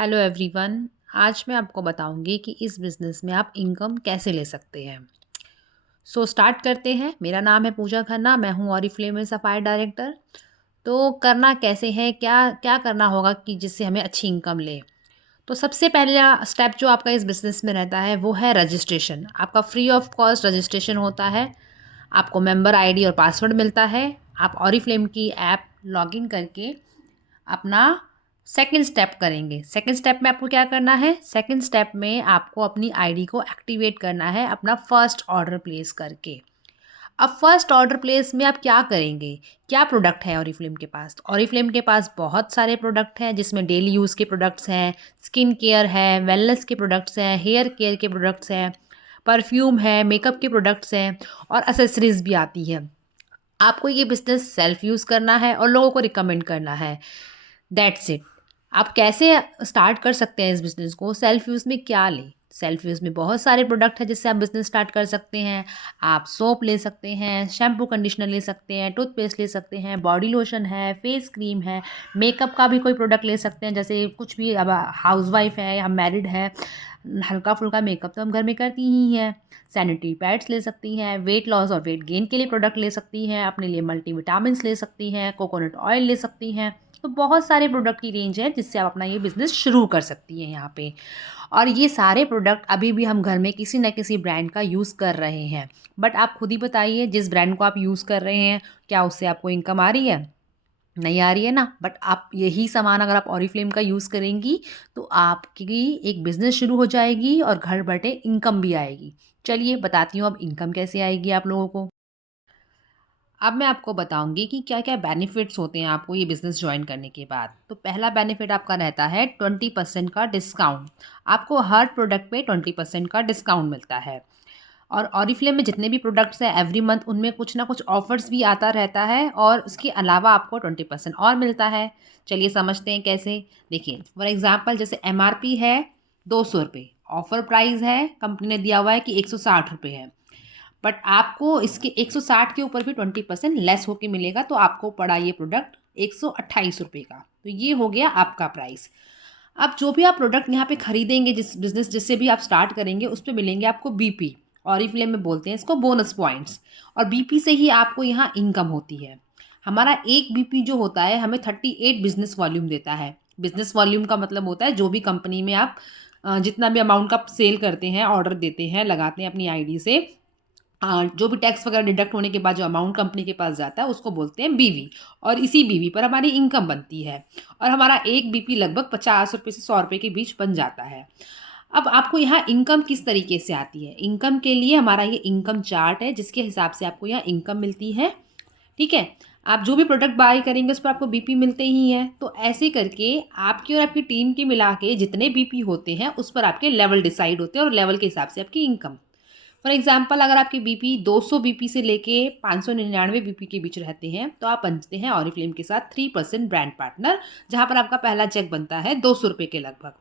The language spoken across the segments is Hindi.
Hello everyone. आज मैं आपको बताऊंगी कि इस बिज़नेस में आप इनकम कैसे ले सकते हैं। स्टार्ट करते हैं। मेरा नाम है पूजा खन्ना, मैं हूँ ऑरिफ्लेम में सफ़ायर डायरेक्टर। तो करना कैसे है, क्या क्या करना होगा कि जिससे हमें अच्छी इनकम ले। तो सबसे पहला स्टेप जो आपका इस बिज़नेस में रहता है वो है रजिस्ट्रेशन। आपका फ्री ऑफ कॉस्ट रजिस्ट्रेशन होता है। आपको मेंबर आईडी और पासवर्ड मिलता है। आप ऑरिफ्लेम की ऐप लॉगिन करके अपना सेकंड स्टेप करेंगे। सेकंड स्टेप में आपको क्या करना है? सेकंड स्टेप में आपको अपनी आईडी को एक्टिवेट करना है अपना फर्स्ट ऑर्डर प्लेस करके। अब फर्स्ट ऑर्डर प्लेस में आप क्या करेंगे? क्या प्रोडक्ट है ऑरिफ्लेम के पास? ऑरिफ्लेम के पास बहुत सारे प्रोडक्ट हैं जिसमें डेली यूज़ के प्रोडक्ट्स हैं, स्किन केयर है, वेलनेस के प्रोडक्ट्स हैं, हेयर केयर के प्रोडक्ट्स हैं, परफ्यूम है, मेकअप के प्रोडक्ट्स हैं और एसेसरीज़ भी आती है। आपको ये बिज़नेस सेल्फ यूज़ करना है और लोगों को रिकमेंड करना है। That's it. आप कैसे स्टार्ट कर सकते हैं इस बिज़नेस को? सेल्फ यूज़ में क्या लें? सेल्फ यूज़ में बहुत सारे प्रोडक्ट हैं जिससे आप बिज़नेस स्टार्ट कर सकते हैं। आप सोप ले सकते हैं, शैम्पू कंडीशनर ले सकते हैं, टूथपेस्ट ले सकते हैं, बॉडी लोशन है, फेस क्रीम है, मेकअप का भी कोई प्रोडक्ट ले सकते हैं। जैसे कुछ भी, अब हाउसवाइफ़ है या मैरिड है, हल्का-फुल्का मेकअप तो हम घर में करती ही हैं। सैनिटरी पैड्स ले सकती हैं, वेट लॉस और वेट गेन के लिए प्रोडक्ट ले सकती हैं, अपने लिए मल्टीविटामिन्स ले सकती हैं, कोकोनट ऑयल ले सकती हैं। तो बहुत सारे प्रोडक्ट की रेंज है जिससे आप अपना ये बिज़नेस शुरू कर सकती हैं यहाँ पे। और ये सारे प्रोडक्ट अभी भी हम घर में किसी न किसी ब्रांड का यूज़ कर रहे हैं। बट आप खुद ही बताइए, जिस ब्रांड को आप यूज़ कर रहे हैं, क्या उससे आपको इनकम आ रही है? नहीं आ रही है ना। बट आप यही सामान अगर आप ऑरिफ्लेम का यूज़ करेंगी तो आपकी एक बिज़नेस शुरू हो जाएगी और घर बैठे इनकम भी आएगी। चलिए बताती हूँ अब इनकम कैसे आएगी आप लोगों को। अब मैं आपको बताऊंगी कि क्या-क्या बेनिफिट्स होते हैं आपको ये बिज़नेस जॉइन करने के बाद। तो पहला बेनिफिट आपका रहता है 20% का डिस्काउंट। आपको हर प्रोडक्ट पे 20% का डिस्काउंट मिलता है। और ऑरिफ्लेम में जितने भी प्रोडक्ट्स हैं एवरी मंथ उनमें कुछ ना कुछ ऑफर्स भी आता रहता है और उसके अलावा आपको 20% और मिलता है। चलिए समझते हैं कैसे। देखिए फॉर एग्जांपल जैसे एमआरपी है 200 रुपये, ऑफर प्राइस है कंपनी ने दिया हुआ है कि 160 रुपये है। बट आपको इसके 160 के ऊपर भी 20% लेस होके मिलेगा, तो आपको पड़ा ये प्रोडक्ट 128 रुपये का। तो ये हो गया आपका प्राइस। अब जो भी आप प्रोडक्ट यहाँ पे खरीदेंगे, जिस बिज़नेस जिससे भी आप स्टार्ट करेंगे, उस पे मिलेंगे आपको बीपी। ऑरिफ्लेम में बोलते हैं इसको बोनस पॉइंट्स। और बीपी से ही आपको यहाँ इनकम होती है। हमारा एक बीपी जो होता है हमें 38 बिजनेस वॉल्यूम देता है। बिजनेस वॉल्यूम का मतलब होता है जो भी कंपनी में आप जितना भी अमाउंट का सेल करते हैं, ऑर्डर देते हैं, लगाते हैं अपनी आईडी से, जो भी टैक्स वगैरह डिडक्ट होने के बाद जो अमाउंट कंपनी के पास जाता है उसको बोलते हैं बीवी। और इसी बीवी पर हमारी इनकम बनती है। और हमारा एक बीपी लगभग 50 रुपये से 100 रुपये के बीच बन जाता है। अब आपको यहाँ इनकम किस तरीके से आती है? इनकम के लिए हमारा ये इनकम चार्ट है जिसके हिसाब से आपको यहाँ इनकम मिलती है। ठीक है। आप जो भी प्रोडक्ट बाय करेंगे उस पर आपको बीपी मिलते ही हैं। तो ऐसे करके आपकी और आपकी टीम के मिला के जितने बीपी होते हैं उस पर आपके लेवल डिसाइड होते हैं और लेवल के हिसाब से आपकी इनकम। फॉर एग्जाम्पल अगर आपके बीपी 200 बीपी से लेके 599 बीपी के बीच रहते हैं तो आप बनते हैं ऑरिफ्लेम के साथ 3% ब्रांड पार्टनर, जहां पर आपका पहला चेक बनता है 200 रुपये के लगभग।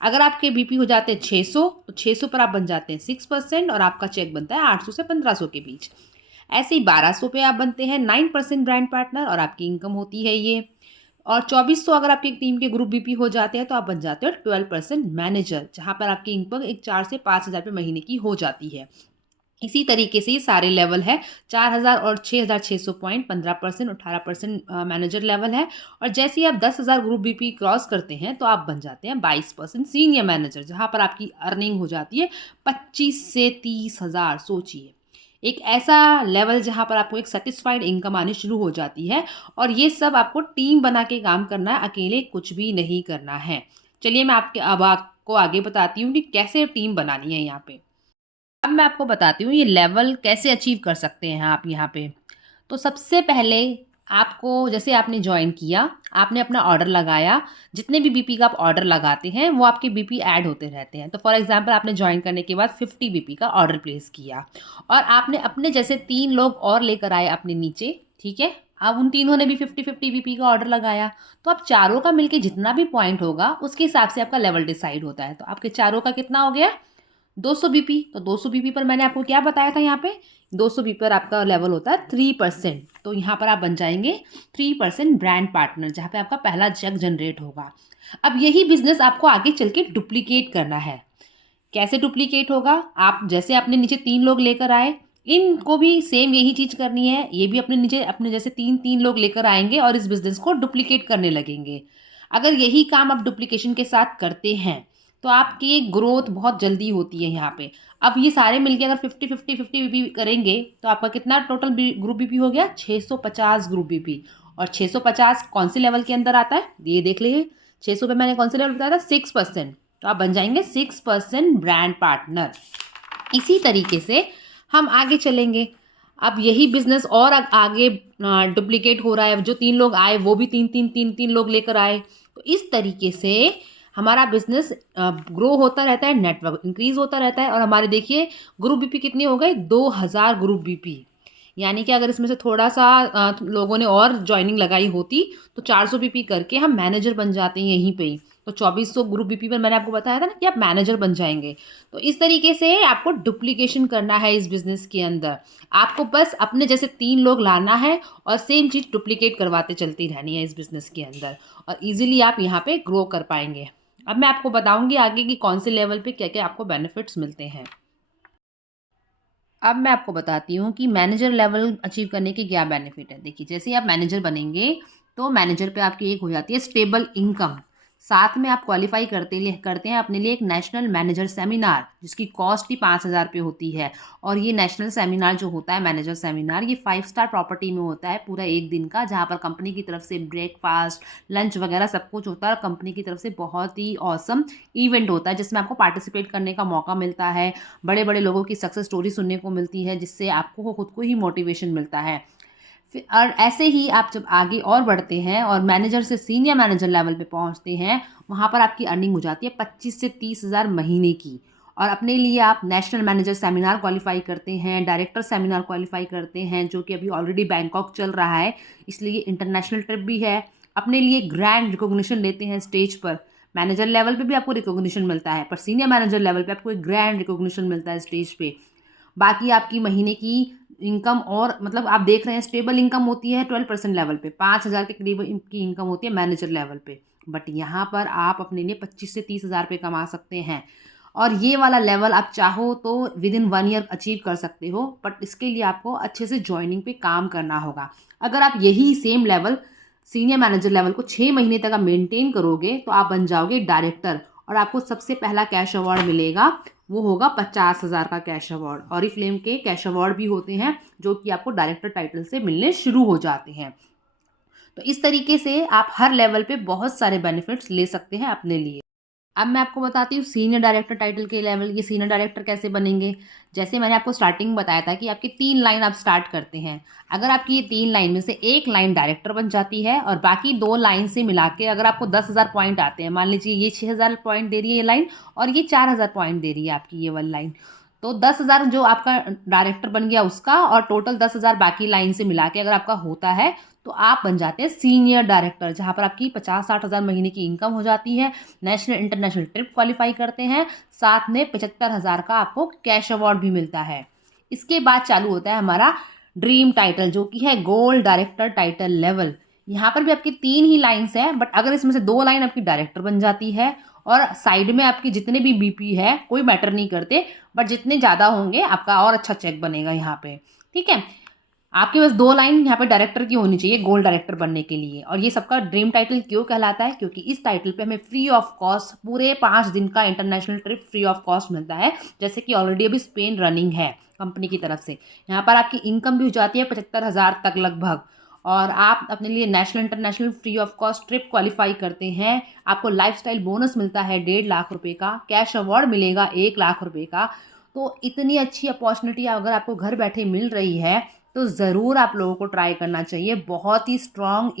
अगर आपके बीपी हो जाते हैं 600 तो 600 पर आप बन जाते हैं 6% और आपका चेक बनता है 800 से 1500 के बीच। ऐसे ही 1200 पे आप बनते हैं 9% ब्रांड पार्टनर और आपकी इनकम होती है ये। और 2400 अगर आपकी टीम के ग्रुप बीपी हो जाते हैं तो आप बन जाते हो 12% मैनेजर, जहां पर आपकी इनकम एक 4 से 5 हज़ार रुपये महीने की हो जाती है। इसी तरीके से ये सारे लेवल है। 4000 और 6600 पॉइंट 15%, 18% मैनेजर लेवल है। और जैसे ही आप 10,000 ग्रुप बीपी क्रॉस करते हैं तो आप बन जाते हैं 22% सीनियर मैनेजर, जहां पर आपकी अर्निंग हो जाती है 25 से 30,000। सोचिए, एक ऐसा लेवल जहां पर आपको एक सेटिस्फाइड इनकम आनी शुरू हो जाती है। और ये सब आपको टीम बना के काम करना है, अकेले कुछ भी नहीं करना है। चलिए मैं अब आपको आगे बताती हूँ कि कैसे टीम बनानी है यहाँ पे। अब मैं आपको बताती हूँ ये लेवल कैसे अचीव कर सकते हैं आप यहाँ पे। तो सबसे पहले आपको, जैसे आपने ज्वाइन किया, आपने अपना ऑर्डर लगाया, जितने भी बीपी का आप ऑर्डर लगाते हैं वो आपके बीपी ऐड होते रहते हैं। तो फॉर एग्जांपल आपने ज्वाइन करने के बाद 50 बीपी का ऑर्डर प्लेस किया और आपने अपने जैसे 3 लोग और लेकर आए अपने नीचे। ठीक है। अब उन तीनों ने भी 50-50 बीपी का ऑर्डर लगाया। तो आप चारों का मिलके जितना भी पॉइंट होगा उसके हिसाब से आपका लेवल डिसाइड होता है। तो आपके चारों का कितना हो गया? 200 बीपी। तो 200 बीपी पर मैंने आपको क्या बताया था, यहाँ पे 200 बीपी पर आपका लेवल होता है 3%। तो यहाँ पर आप बन जाएंगे 3% ब्रांड पार्टनर, जहाँ पे आपका पहला चेक जनरेट होगा। अब यही बिज़नेस आपको आगे चल के डुप्लिकेट करना है। कैसे डुप्लीकेट होगा? आप जैसे अपने नीचे 3 लोग लेकर आए, इनको भी सेम यही चीज़ करनी है। ये भी अपने नीचे अपने जैसे 3-3 लोग लेकर आएँगे और इस बिज़नेस को डुप्लीकेट करने लगेंगे। अगर यही काम आप डुप्लीकेशन के साथ करते हैं, तो आपकी ग्रोथ बहुत जल्दी होती है यहाँ पे। अब ये सारे मिलके अगर 50-50, 50 बीपी करेंगे, तो आपका कितना टोटल ग्रुप बीपी हो गया? 650 ग्रुप बीपी। और 650 कौन से लेवल के अंदर आता है? ये देख लीजिए। 600 पे मैंने कौन से लेवल बताया था? 6%। तो आप बन जाएंगे 6% ब्रांड पार्टनर। इसी तरीके से हम आगे चलेंगे। अब यही बिजनेस और आगे डुप्लीकेट हो रहा है। जो 3 लोग आए वो भी 3-3 लोग लेकर आए। तो इस तरीके से हमारा बिजनेस ग्रो होता रहता है, नेटवर्क इंक्रीज होता रहता है। और हमारे देखिए ग्रुप बीपी कितनी हो गई? 2000 ग्रुप बीपी। यानी कि अगर इसमें से थोड़ा सा लोगों ने और ज्वाइनिंग लगाई होती तो 400 बीपी करके हम मैनेजर बन जाते हैं यहीं पे ही। तो 2400 ग्रुप बीपी पर मैंने आपको बताया था ना कि आप मैनेजर बन जाएंगे। तो इस तरीके से आपको डुप्लीकेशन करना है इस बिज़नेस के अंदर। आपको बस अपने जैसे 3 लोग लाना है और सेम चीज़ डुप्लीकेट करवाते चलती रहनी है इस बिज़नेस के अंदर, और ईज़िली आप यहाँ पे ग्रो कर पाएँगे। अब मैं आपको बताऊँगी आगे कि कौन से लेवल पे क्या-क्या आपको बेनिफिट्स मिलते हैं। अब मैं आपको बताती हूँ कि मैनेजर लेवल अचीव करने के क्या बेनिफिट है। देखिए, जैसे ही आप मैनेजर बनेंगे, तो मैनेजर पे आपकी एक हो जाती है स्टेबल इनकम। साथ में आप क्वालिफ़ाई करते हैं अपने लिए एक नेशनल मैनेजर सेमिनार, जिसकी कॉस्ट ही 5,000 रुपये होती है। और ये नेशनल सेमिनार जो होता है, मैनेजर सेमिनार, ये 5 स्टार प्रॉपर्टी में होता है पूरा 1 दिन का, जहाँ पर कंपनी की तरफ से ब्रेकफ़ास्ट, लंच वगैरह सब कुछ होता है। और कंपनी की तरफ से बहुत ही ऑसम इवेंट होता है, जिसमें आपको पार्टिसिपेट करने का मौका मिलता है। बड़े-बड़े लोगों की सक्सेस स्टोरी सुनने को मिलती है, जिससे आपको खुद को ही मोटिवेशन मिलता है। फिर और ऐसे ही आप जब आगे और बढ़ते हैं और मैनेजर से सीनियर मैनेजर लेवल पे पहुंचते हैं, वहाँ पर आपकी अर्निंग हो जाती है 25 से 30,000 महीने की। और अपने लिए आप नेशनल मैनेजर सेमिनार क्वालिफाई करते हैं, डायरेक्टर सेमिनार क्वालिफाई करते हैं, जो कि अभी ऑलरेडी बैंकॉक चल रहा है, इसलिए इंटरनेशनल ट्रिप भी है। अपने लिए ग्रैंड रिकॉग्निशन लेते हैं स्टेज पर। मैनेजर लेवल पे भी आपको रिकॉग्निशन मिलता है, पर सीनियर मैनेजर लेवल पे आपको एक ग्रैंड रिकॉग्निशन मिलता है स्टेज पे। बाकी आपकी महीने की इनकम, और मतलब आप देख रहे हैं स्टेबल इनकम होती है 12% लेवल पे, 5,000 के करीब की इनकम होती है मैनेजर लेवल पे। बट यहाँ पर आप अपने लिए 25 से 30,000 रुपये कमा सकते हैं। और ये वाला लेवल आप चाहो तो विद इन 1 ईयर अचीव कर सकते हो, बट इसके लिए आपको अच्छे से जॉइनिंग पे काम करना होगा। अगर आप यही same level senior manager level को 6 महीने तक आप मेंटेन करोगे, तो आप बन जाओगे डायरेक्टर। और आपको सबसे पहला कैश अवार्ड मिलेगा, वो होगा 50,000 का कैश अवार्ड। ऑरिफ्लेम के कैश अवार्ड भी होते हैं, जो कि आपको डायरेक्टर टाइटल से मिलने शुरू हो जाते हैं। तो इस तरीके से आप हर लेवल पे बहुत सारे बेनिफिट्स ले सकते हैं अपने लिए। अब मैं आपको बताती हूँ सीनियर डायरेक्टर टाइटल के लेवल, ये सीनियर डायरेक्टर कैसे बनेंगे। जैसे मैंने आपको स्टार्टिंग में बताया था कि आपकी 3 लाइन आप स्टार्ट करते हैं। अगर आपकी ये 3 लाइन में से 1 लाइन डायरेक्टर बन जाती है, और बाकी 2 लाइन से मिला के अगर आपको 10,000 पॉइंट आते हैं, मान लीजिए ये 6,000 पॉइंट दे रही है ये लाइन, और ये 4,000 पॉइंट दे रही है आपकी ये वाली लाइन, तो 10,000 जो आपका डायरेक्टर बन गया उसका, और टोटल 10,000 बाकी लाइन से मिला के अगर आपका होता है, तो आप बन जाते हैं सीनियर डायरेक्टर, जहाँ पर आपकी 50-60,000 महीने की इनकम हो जाती है। नेशनल इंटरनेशनल ट्रिप क्वालिफाई करते हैं, साथ में 75,000 का आपको कैश अवार्ड भी मिलता है। इसके बाद चालू होता है हमारा ड्रीम टाइटल, जो कि है गोल्ड डायरेक्टर टाइटल लेवल। यहाँ पर भी आपकी 3 ही लाइन्स हैं, बट अगर इसमें से 2 लाइन आपकी डायरेक्टर बन जाती है, और साइड में आपकी जितने भी बीपी है कोई मैटर नहीं करते, बट जितने ज़्यादा होंगे आपका और अच्छा चेक बनेगा यहाँ पे। ठीक है, आपके पास 2 लाइन यहाँ पे डायरेक्टर की होनी चाहिए गोल्ड डायरेक्टर बनने के लिए। और ये सबका ड्रीम टाइटल क्यों कहलाता है? क्योंकि इस टाइटल पे हमें फ्री ऑफ कॉस्ट पूरे 5 दिन का international trip free of cost मिलता है, जैसे कि ऑलरेडी अभी स्पेन रनिंग है कंपनी की तरफ से। यहाँ पर आपकी इनकम भी हो जाती है 75,000 तक लगभग, और आप अपने लिए national international free of cost trip qualify करते हैं। आपको लाइफस्टाइल बोनस मिलता है 1.5 लाख रुपए का, कैश अवार्ड मिलेगा 1 लाख रुपए का। तो इतनी अच्छी अपॉर्चुनिटी अगर आपको घर बैठे मिल रही है, तो ज़रूर आप लोगों को ट्राई करना चाहिए। बहुत ही स्ट्रॉन्ग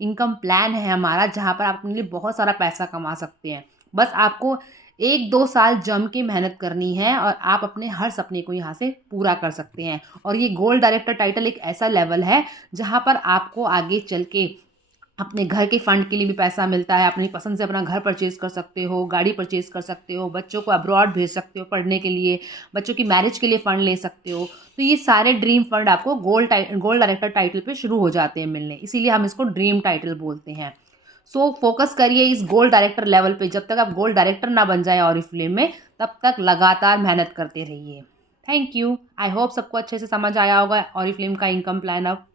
इनकम प्लान है हमारा, जहाँ पर आप अपने लिए बहुत सारा पैसा कमा सकते हैं। बस आपको 1-2 साल जम के मेहनत करनी है, और आप अपने हर सपने को यहाँ से पूरा कर सकते हैं। और ये गोल्ड डायरेक्टर टाइटल एक ऐसा लेवल है, जहाँ पर आपको आगे चल के अपने घर के फंड के लिए भी पैसा मिलता है। अपनी पसंद से अपना घर परचेज़ कर सकते हो, गाड़ी परचेज़ कर सकते हो, बच्चों को अब्रॉड भेज सकते हो पढ़ने के लिए, बच्चों की मैरिज के लिए फ़ंड ले सकते हो। तो ये सारे ड्रीम फंड आपको गोल्ड डायरेक्टर टाइटल पे शुरू हो जाते हैं मिलने, इसीलिए हम इसको ड्रीम टाइटल बोलते हैं। सो फोकस करिए इस गोल्ड डायरेक्टर लेवल पे। जब तक आप गोल्ड डायरेक्टर ना बन जाए ऑरिफ्लेम में, तब तक लगातार मेहनत करते रहिए। Thank you. आई होप सबको अच्छे से समझ आया होगा ऑरिफ्लेम का इनकम प्लान अब।